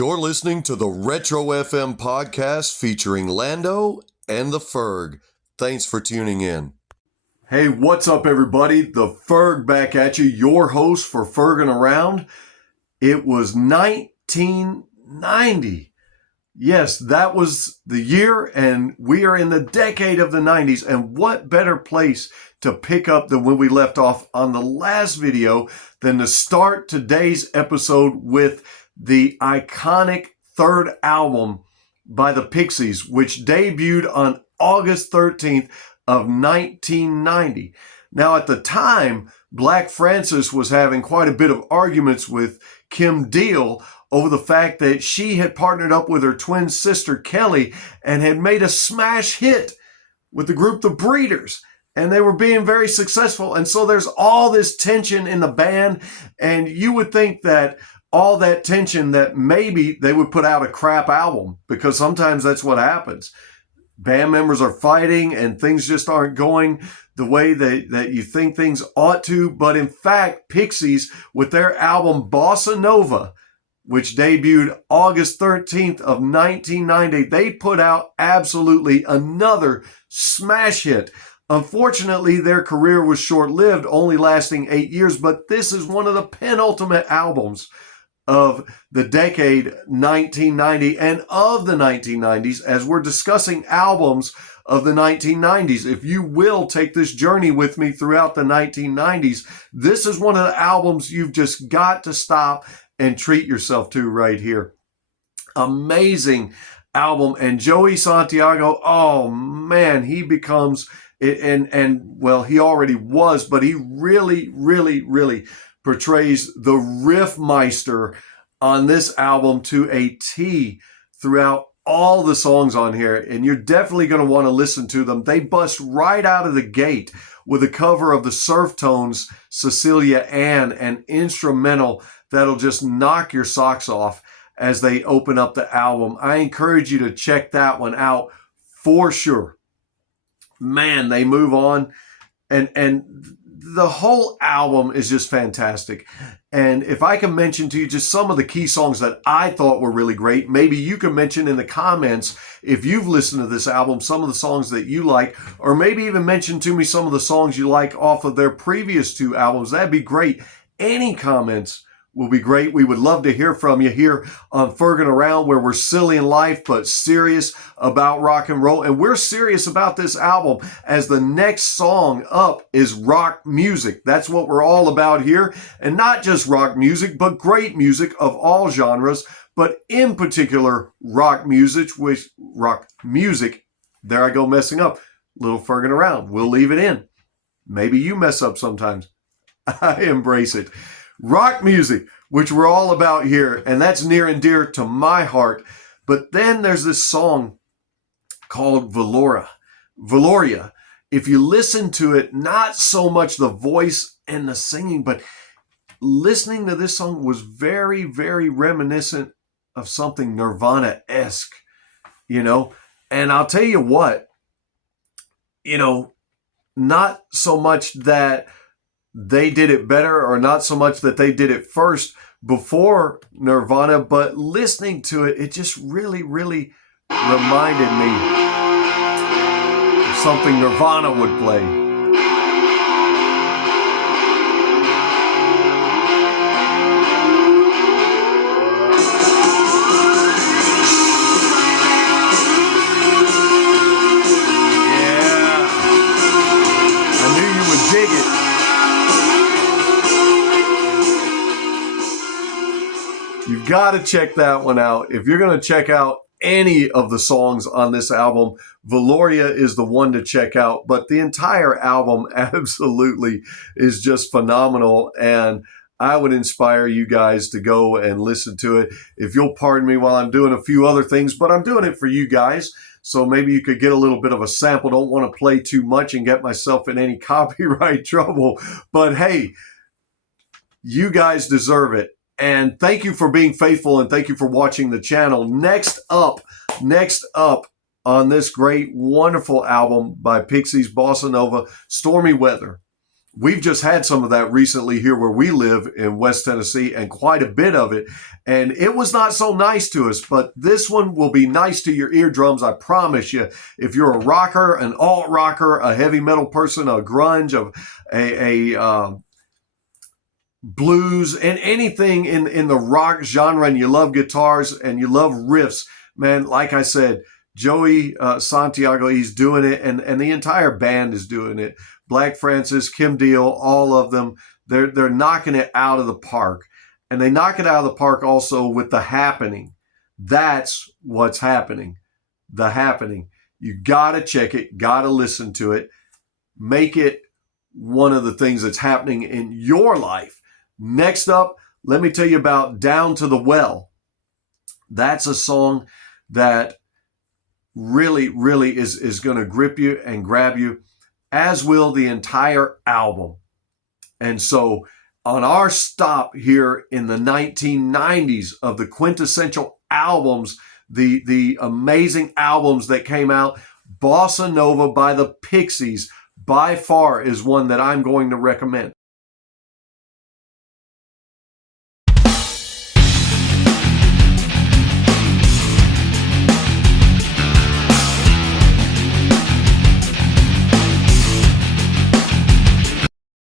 You're listening to the Retro FM podcast featuring Lando and the Ferg. Thanks for tuning in. Hey, what's up, everybody? The Ferg back at you, your host for Fergin' Around. It was 1990. Yes, that was the year, and we are in the decade of the 90s. And what better place to pick up than when we left off on the last video than to start today's episode with the iconic third album by the Pixies, which debuted on August 13th of 1990. Now, at the time, Black Francis was having quite a bit of arguments with Kim Deal over the fact that she had partnered up with her twin sister Kelly and had made a smash hit with the group The Breeders. And they were being very successful. And so there's all this tension in the band. And you would think that all that tension, that maybe they would put out a crap album, because sometimes that's what happens. Band members are fighting and things just aren't going the way that you think things ought to. But in fact, Pixies, with their album Bossanova, which debuted August 13th of 1990, they put out absolutely another smash hit. Unfortunately, their career was short-lived, only lasting 8 years, but this is one of the penultimate albums of the decade 1990 and of the 1990s, as we're discussing albums of the 1990s. If you will take this journey with me throughout the 1990s, this is one of the albums you've just got to stop and treat yourself to right here. Amazing album. And Joey Santiago, oh man, he becomes, and well, he already was, but he really portrays the riffmeister on this album to a T throughout all the songs on here. And you're definitely going to want to listen to them. They bust right out of the gate with a cover of the Surf Tones' Cecilia Ann, an instrumental that'll just knock your socks off as they open up the album. I encourage you to check that one out for sure. Man, they move on, and the whole album is just fantastic. And if I can mention to you just some of the key songs that I thought were really great, maybe you can mention in the comments, if you've listened to this album, some of the songs that you like, or maybe even mention to me some of the songs you like off of their previous two albums. That'd be great. Any comments will be great. We would love to hear from you here on Fergin' Around, where we're silly in life but serious about rock and roll. And we're serious about this album, as the next song up is rock music. That's what we're all about here. And not just rock music, but great music of all genres, but in particular rock music, there I go messing up. Little Fergin' Around. We'll leave it in. Maybe you mess up sometimes. I embrace it. Rock music, which we're all about here, and that's near and dear to my heart. But then there's this song called Valoria. If you listen to it, not so much the voice and the singing, but listening to this song was very reminiscent of something Nirvana-esque, And I'll tell you what, not so much that they did it better, or not so much that they did it first before Nirvana, but listening to it, it just really reminded me of something Nirvana would play. Yeah, I knew you would dig it. You've got to check that one out. If you're going to check out any of the songs on this album, Valoria is the one to check out. But the entire album absolutely is just phenomenal. And I would inspire you guys to go and listen to it. If you'll pardon me while I'm doing a few other things, but I'm doing it for you guys. So maybe you could get a little bit of a sample. Don't want to play too much and get myself in any copyright trouble. But hey, you guys deserve it. And thank you for being faithful, and thank you for watching the channel. Next up on this great, wonderful album by Pixies Bossanova, Stormy Weather. we've just had some of that recently here where we live in West Tennessee, and quite a bit of it. And it was not so nice to us, but this one will be nice to your eardrums, I promise you. If you're a rocker, an alt rocker, a heavy metal person, a grunge, a blues, and anything in the rock genre, and you love guitars and you love riffs, man, like I said, Joey Santiago, he's doing it, and the entire band is doing it. Black Francis, Kim Deal, all of them, they're knocking it out of the park. And they knock it out of the park also with The Happening. That's what's happening. The Happening. You got to check it, got to listen to it. Make it one of the things that's happening in your life. Next up, let me tell you about Down to the Well. That's a song that really, really is going to grip you and grab you, as will the entire album. And so on our stop here in the 1990s of the quintessential albums, the amazing albums that came out, Bossa Nova by the Pixies by far is one that I'm going to recommend.